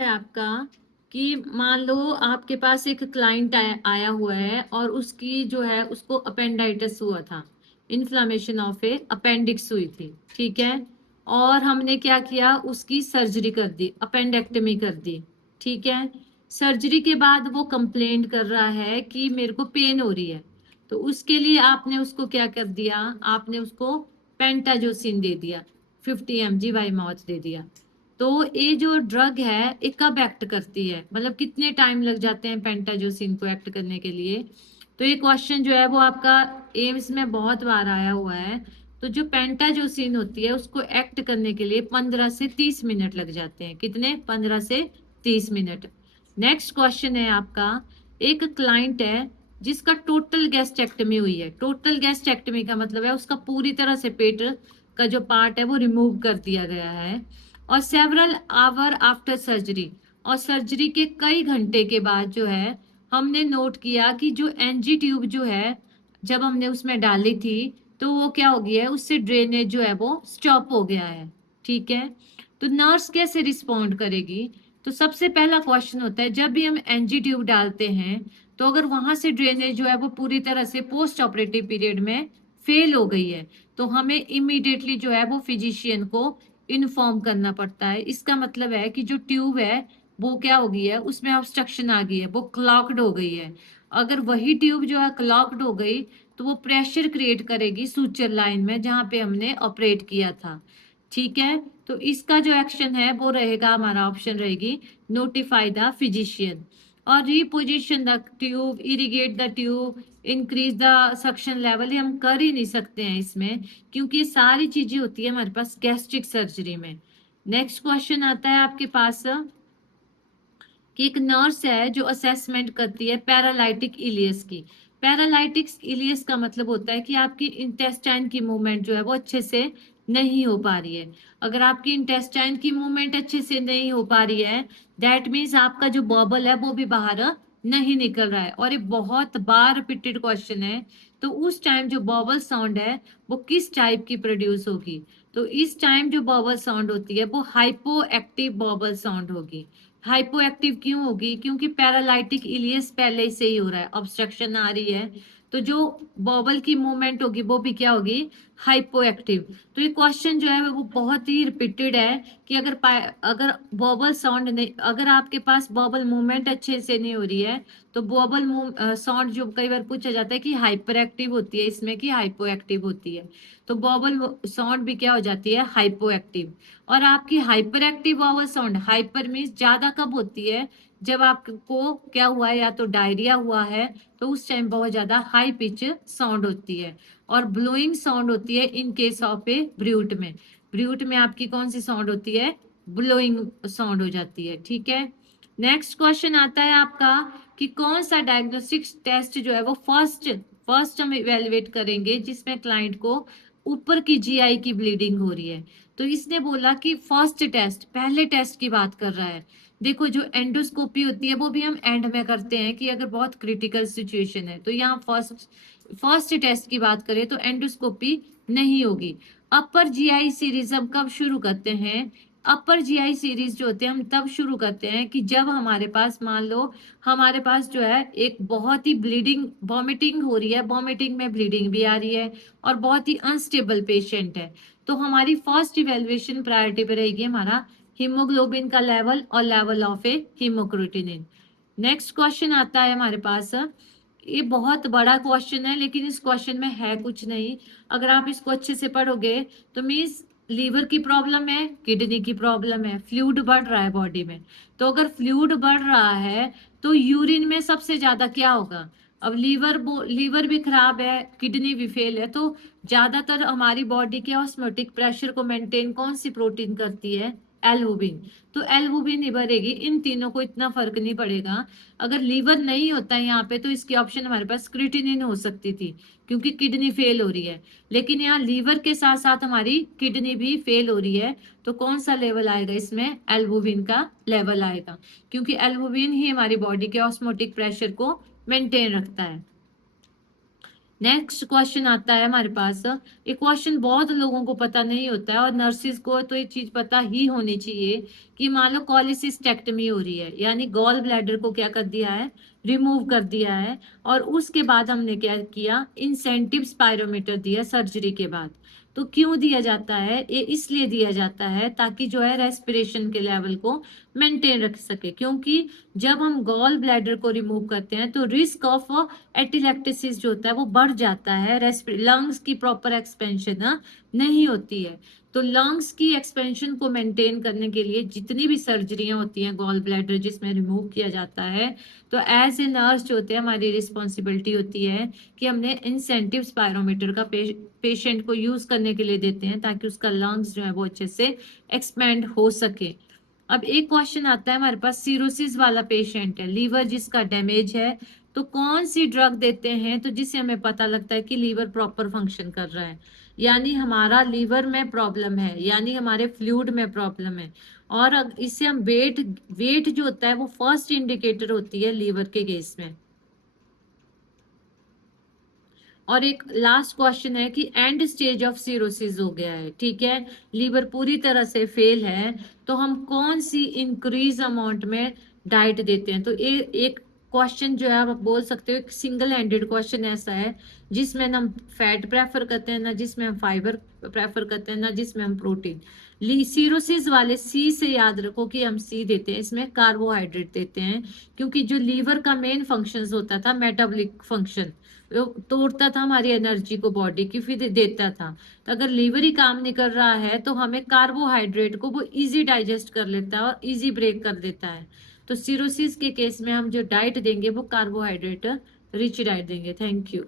है आपका कि मान लो आपके पास एक क्लाइंट आया हुआ है और उसकी जो है उसको अपेंडाइटिस हुआ था। इन्फ्लामेशन ऑफ ए अपेंडिक्स हुई थी, ठीक है। और हमने क्या किया, उसकी सर्जरी कर दी, अपेंडेक्टमी कर दी, ठीक है। सर्जरी के बाद वो कंप्लेंट कर रहा है कि मेरे को पेन हो रही है। तो उसके लिए आपने उसको क्या कर दिया, आपने उसको पेंटाजोसिन दे दिया, 50 mg बाई माउथ दे दिया। तो ये जो ड्रग है ये कब एक्ट करती है, मतलब कितने टाइम लग जाते हैं पेंटाजोसिन को एक्ट करने के लिए। तो ये क्वेश्चन जो है वो आपका एम्स में बहुत बार आया हुआ है। तो जो पेंटाजोसिन होती है उसको एक्ट करने के लिए 15 से 30 मिनट लग जाते हैं। कितने? 15 से 30 मिनट। नेक्स्ट क्वेश्चन है आपका, एक क्लाइंट है जिसका टोटल गैस्ट्रेक्टमी हुई है। टोटल गैस्ट्रेक्टमी का मतलब है उसका पूरी तरह से पेट का जो पार्ट है वो रिमूव कर दिया गया है। और सेवरल आवर आफ्टर सर्जरी, और सर्जरी के कई घंटे के बाद जो है हमने नोट किया कि जो एनजी ट्यूब जो है जब हमने उसमें डाली थी तो वो क्या हो गया है, उससे ड्रेनेज जो है वो स्टॉप हो गया है, ठीक है। तो नर्स कैसे रिस्पॉन्ड करेगी? तो सबसे पहला क्वेश्चन होता है, जब भी हम एनजी ट्यूब डालते हैं तो अगर वहां से ड्रेनेज जो है वो पूरी तरह से पोस्ट ऑपरेटिव पीरियड में फेल हो गई है तो हमें इमीडिएटली जो है वो फिजिशियन को इन्फॉर्म करना पड़ता है। इसका मतलब है कि जो ट्यूब है वो क्या हो गई है, उसमें ऑब्स्ट्रक्शन आ गई है, वो क्लॉक्ड हो गई है। अगर वही ट्यूब जो है क्लॉक्ड हो गई तो वो प्रेशर क्रिएट करेगी सूचर लाइन में जहां पे हमने ऑपरेट किया था, ठीक है। तो इसका जो एक्शन है वो रहेगा, हमारा ऑप्शन रहेगी नोटिफाई द फिजिशियन। और reposition the tube, irrigate the tube, increase the suction level, ये हम कर ही नहीं सकते हैं इसमें, क्योंकि ये सारी चीजें होती है हमारे पास गैस्ट्रिक सर्जरी में। नेक्स्ट क्वेश्चन आता है आपके पास कि एक नर्स है जो असेसमेंट करती है पैरालाइटिक इलियस की। पैरालाइटिक इलियस का मतलब होता है कि आपकी इंटेस्टाइन की मूवमेंट जो है वो अच्छे से नहीं हो पा रही है। अगर आपकी इंटेस्टाइन की मूवमेंट अच्छे से नहीं हो पा रही है, दैट मीन्स आपका जो बॉबल है वो भी बाहर नहीं निकल रहा है। और ये बहुत बार रिपीटेड क्वेश्चन है। तो उस टाइम जो बॉबल साउंड है वो किस टाइप की प्रोड्यूस होगी? तो इस टाइम जो बॉबल साउंड होती है वो हाइपो एक्टिव बॉबल साउंड होगी। हाइपो एक्टिव क्यों होगी? क्योंकि पैरालाइटिक इलियस पहले से ही हो रहा है, ऑब्स्ट्रक्शन आ रही है। तो जो बॉबल की मूवमेंट होगी वो भी क्या होगी? Hypo active. तो ये क्वेश्चन जो है वो बहुत ही रिपीटेड है कि अगर बॉबल साउंड नहीं, अगर आपके पास बॉबल मूवमेंट अच्छे से नहीं हो रही है तो बॉबल साउंड जो कई बार पूछा जाता है कि हाइपर एक्टिव होती है इसमें कि हाइपो एक्टिव होती है। तो बॉबल साउंड भी क्या हो जाती है? Hypo active. और आपकी hyper active vowel sound, hyper means ज्यादा कब होती है? जब आपको क्या हुआ है, या तो डायरिया हुआ है तो उस टाइम बहुत ज्यादा हाई पिच साउंड होती है। और ब्लोइंग साउंड होती है in case of A brute में। ब्रूट में आपकी कौन सी साउंड होती है? ब्लोइंग साउंड हो जाती है, ठीक है। नेक्स्ट क्वेश्चन आता है आपका कि कौन सा डायग्नोस्टिक टेस्ट जो है वो फर्स्ट फर्स्ट हम इवेलुएट करेंगे जिसमें क्लाइंट को ऊपर की जीआई की ब्लीडिंग हो रही है। तो इसने बोला कि फर्स्ट टेस्ट, पहले टेस्ट की बात कर रहा है। देखो जो एंडोस्कोपी होती है वो भी हम एंड में करते हैं कि अगर बहुत क्रिटिकल सिचुएशन है। तो यहाँ फर्स्ट फर्स्ट टेस्ट की बात करें तो एंडोस्कोपी नहीं होगी। अपर जीआई सीरीज हम कब शुरू करते हैं? अपर जीआई सीरीज जो होते हैं हम तब शुरू करते हैं कि जब हमारे पास मान लो हमारे पास जो है एक बहुत ही ब्लीडिंग वॉमिटिंग हो रही है, वॉमिटिंग में ब्लीडिंग भी आ रही है और बहुत ही अनस्टेबल पेशेंट है। तो हमारी फर्स्ट इवेल्युएशन प्रायोरिटी पे रहेगी हमारा हीमोग्लोबिन का लेवल और level of a haematocrit. Next question आता है हमारे पास, ये बहुत बड़ा क्वेश्चन है लेकिन इस क्वेश्चन में है कुछ नहीं। अगर आप इसको अच्छे से पढ़ोगे तो मीन्स लीवर की प्रॉब्लम है, किडनी की प्रॉब्लम है, फ्लूइड बढ़ रहा है बॉडी में। तो अगर फ्लूइड बढ़ रहा है तो यूरिन में सबसे ज्यादा क्या होगा? अब लीवर भी खराब है, किडनी भी फेल है, तो ज्यादातर हमारी बॉडी के ऑस्मोटिक प्रेशर को मेंटेन कौन सी प्रोटीन करती है? एल्बुमिन। तो एल्बुमिन ही बढ़ेगी, इन तीनों को इतना फर्क नहीं पड़ेगा। अगर लीवर नहीं होता यहाँ पे तो इसकी ऑप्शन हमारे पास क्रिएटिनिन हो सकती थी क्योंकि किडनी फेल हो रही है। लेकिन यहाँ लीवर के साथ साथ हमारी किडनी भी फेल हो रही है। तो कौन सा लेवल आएगा इसमें? एल्बुमिन का लेवल आएगा, क्योंकि एल्बुमिन ही हमारी बॉडी के ऑस्मोटिक प्रेशर को मेंटेन रखता है। नेक्स्ट क्वेश्चन आता है हमारे पास। एक क्वेश्चन बहुत लोगों को पता नहीं होता है, और नर्सिस को तो ये चीज पता ही होनी चाहिए कि मान लो कॉलिसिस्टेक्टमी हो रही है, यानी गॉल ब्लैडर को क्या कर दिया है, रिमूव कर दिया है, और उसके बाद हमने क्या किया, इंसेंटिव स्पायरोमीटर दिया सर्जरी के बाद। तो क्यों दिया जाता है, ये इसलिए दिया जाता है ताकि जो है रेस्पिरेशन के लेवल को मेंटेन रख सके, क्योंकि जब हम गॉल ब्लैडर को रिमूव करते हैं तो रिस्क ऑफ एटिलेक्टेसिस जो होता है वो बढ़ जाता है, लंग्स की प्रॉपर एक्सपेंशन नहीं होती है। तो लंग्स की एक्सपेंशन को मेंटेन करने के लिए जितनी भी सर्जरियां होती हैं गॉल ब्लैडर जिसमें रिमूव किया जाता है, तो एज ए नर्स जो होते हैं हमारी रिस्पॉन्सिबिलिटी होती है कि हमने इंसेंटिव स्पायरोमीटर का पेशेंट को यूज करने के लिए देते हैं ताकि उसका लंग्स जो है वो अच्छे से एक्सपेंड हो सके। अब एक क्वेश्चन आता है हमारे पास, सीरोसिस वाला पेशेंट है, लीवर जिसका डैमेज है, तो कौन सी ड्रग देते हैं तो जिससे हमें पता लगता है कि लीवर प्रॉपर फंक्शन कर रहा है, यानी हमारा लीवर में प्रॉब्लम है, यानी हमारे फ्लूइड में प्रॉब्लम है। और इससे हम वेट वेट जो होता है वो फर्स्ट इंडिकेटर होती है लीवर के केस में। और एक लास्ट क्वेश्चन है कि एंड स्टेज ऑफ सिरोसिस हो गया है, ठीक है, लीवर पूरी तरह से फेल है, तो हम कौन सी इंक्रीज अमाउंट में डाइट देते हैं। तो ये एक क्वेश्चन जो है आप बोल सकते हो एक सिंगल हैंडेड क्वेश्चन ऐसा है जिसमें ना हम फैट प्रेफर करते हैं, ना जिसमें हम फाइबर प्रेफर करते हैं, ना जिसमें हम प्रोटीन। सीरोसिस वाले सी से याद रखो कि हम सी देते हैं, इसमें कार्बोहाइड्रेट देते हैं, क्योंकि जो लीवर का मेन फंक्शन होता था मेटाबॉलिक फंक्शन, वो तोड़ता था हमारी एनर्जी को बॉडी की, फिर देता था। तो अगर लीवर ही काम नहीं कर रहा है तो हमें कार्बोहाइड्रेट को वो इजी डाइजेस्ट कर लेता है और इजी ब्रेक कर देता है। तो सिरोसिस के केस में हम जो डाइट देंगे वो कार्बोहाइड्रेट रिच डाइट देंगे। Thank you.